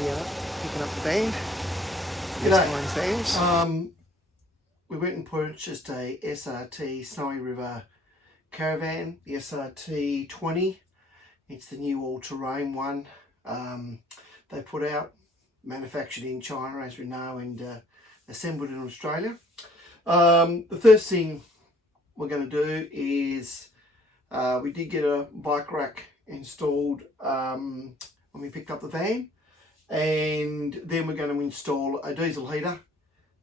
here picking up the van. G'day. We went and purchased a SRT Snow River Caravan, the SRT 20. It's the new all-terrain one they put out, manufactured in China, as we know, and assembled in Australia. The first thing we're going to do is we did get a bike rack installed when we picked up the van, and then we're going to install a diesel heater,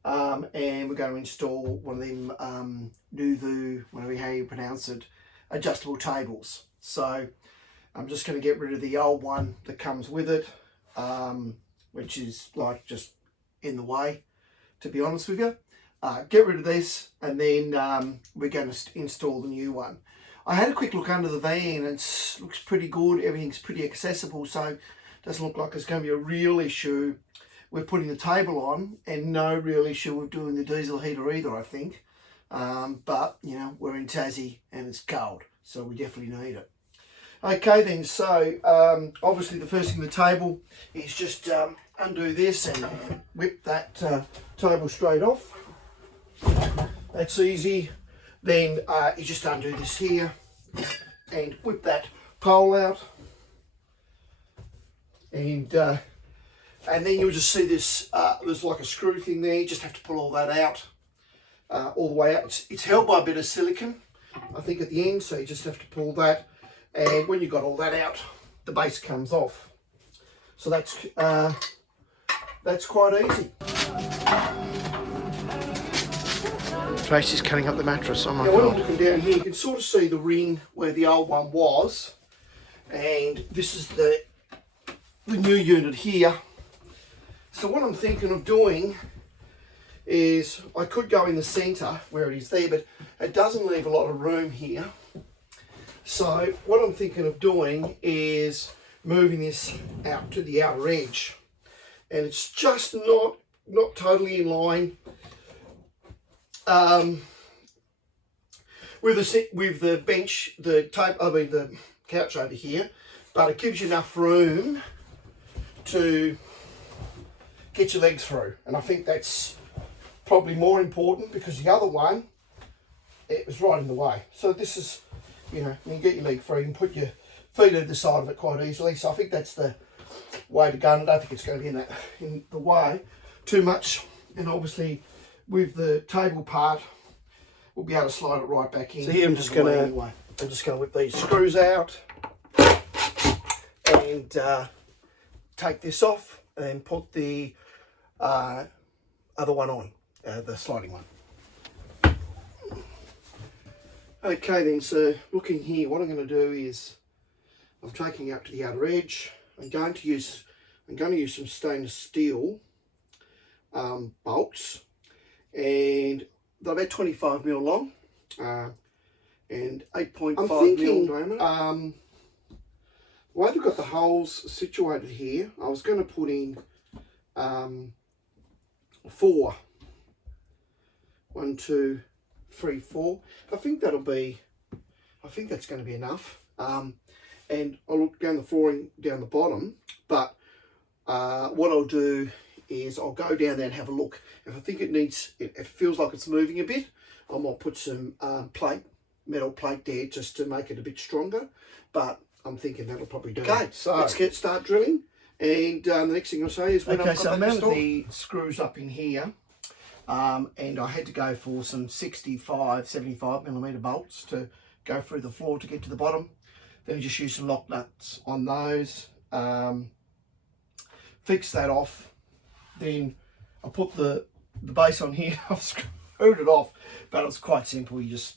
and we're going to install one of them Nuova, whatever how you pronounce it, adjustable tables. So I'm just going to get rid of the old one that comes with it, which is like just in the way, to be honest with you. Get rid of this, and then we're going to install the new one. I had a quick look under the van, and it looks pretty good. Everything's pretty accessible, so it doesn't look like it's going to be a real issue with putting the table on, and no real issue with doing the diesel heater either, I think. But, you know, we're in Tassie and it's cold, so we definitely need it. Okay then, so obviously the first thing on the table is just undo this and whip that table straight off. That's easy. Then you just undo this here and whip that pole out, and then you'll just see this, there's like a screw thing there. You just have to pull all that out, all the way out. It's held by a bit of silicone, I think, at the end, so you just have to pull that, and when you've got all that out, the base comes off. So that's quite easy. Tracy's cutting up the mattress. Oh my God. When I'm looking down here, you can sort of see the ring where the old one was, and this is the new unit here. So what I'm thinking of doing is I could go in the centre where it is there, but it doesn't leave a lot of room here. So what I'm thinking of doing is moving this out to the outer edge, and it's just not totally in line with the bench, the couch over here, but it gives you enough room to get your legs through, and I think that's probably more important, because the other one, it was right in the way. So this is, you know, you can get your leg free and put your feet either side of it quite easily. So I think that's the way to go, and I don't think it's going to be in the way too much. And obviously with the table part, we'll be able to slide it right back in. So here I'm just going to whip these screws out and take this off and put the other one on, the sliding one. Okay then, so looking here, what I'm going to do is I'm taking it up to the outer edge. I'm going to use some stainless steel bolts, and they're about 25mm long and 8.5mm diameter. The way they've got the holes situated here, I was going to put in 4. 1, 2, 3, 4. I think that's going to be enough. And I'll look down the flooring down the bottom, but what I'll do is I'll go down there and have a look. If I think it feels like it's moving a bit, I might put some metal plate there just to make it a bit stronger, but I'm thinking that'll probably do. Okay, so let's start drilling, and the next thing I'll say is when I've got I mounted the screws up in here, and I had to go for some 75mm bolts to go through the floor to get to the bottom. Then I just use some lock nuts on those, fix that off. Then I put the base on here. I've screwed it off, but it's quite simple. There's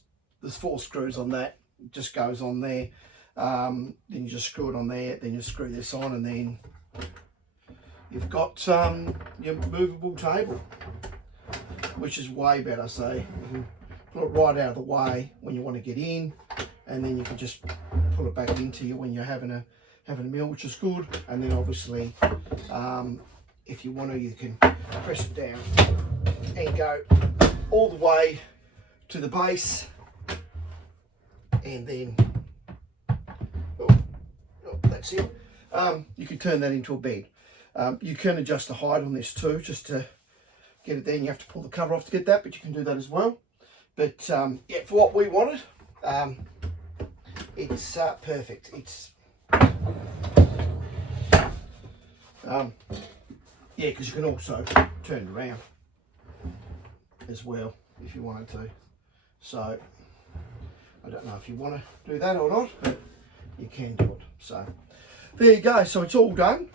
4 screws on that, it just goes on there. Then you just screw it on there, then you screw this on, and then you've got your movable table, which is way better. So you can put it right out of the way when you want to get in, and then you can just pull it back into you when you're having a meal, which is good. And then obviously if you want to, you can press it down and go all the way to the base, and then that's it. You can turn that into a bed. You can adjust the height on this too, just to get it there. And you have to pull the cover off to get that, but you can do that as well. But yeah, for what we wanted, it's perfect. It's yeah, because you can also turn it around as well if you wanted to. So I don't know if you want to do that or not, but you can do it. So there you go. So it's all done,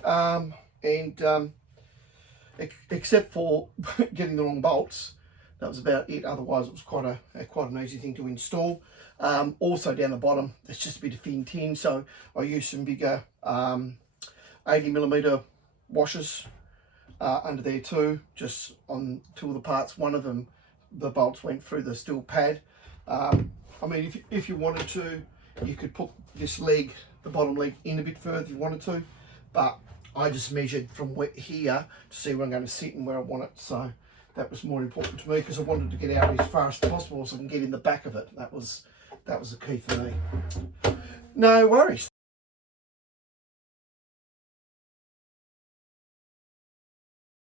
and except for getting the wrong bolts, that was about it. Otherwise, it was quite an easy thing to install. Also down the bottom, there's just a bit of thin tin, so I used some bigger 80mm washers under there too, just on two of the parts. One of them, the bolts went through the steel pad. I mean, if you wanted to, you could put this leg, the bottom leg, in a bit further if you wanted to, but I just measured from here to see where I'm going to sit and where I want it. So that was more important to me, because I wanted to get out as far as possible so I can get in the back of it. That was the key for me. No worries.